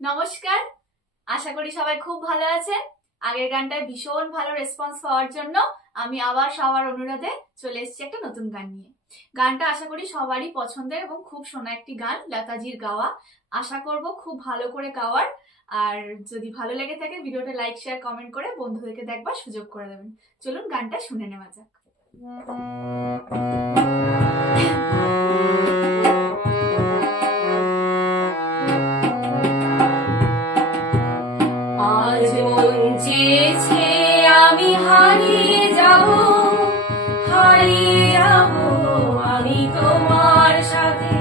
নমস্কার। আশা করি সবাই খুব ভালো আছেন। আগের গানটায় ভীষণ ভালো রেসপন্স পাওয়ার জন্য আমি আবার সবার অনুরোধে চলে এসেছি একটা নতুন গান নিয়ে। গানটা আশা করি সবারই পছন্দের এবং খুব শোনা একটি গান, লতাজির গাওয়া। আশা করব খুব ভালো করে গাওয়ার। আর যদি ভালো লেগে থাকে ভিডিওটা লাইক শেয়ার কমেন্ট করে বন্ধুদেরকে দেখবার সুযোগ করে দেবেন। চলুন গানটা শুনে নেওয়া যাক। চেয়েছে আমি হারিয়ে যাব হারিয়ে যাব আমি তোমার সাথে।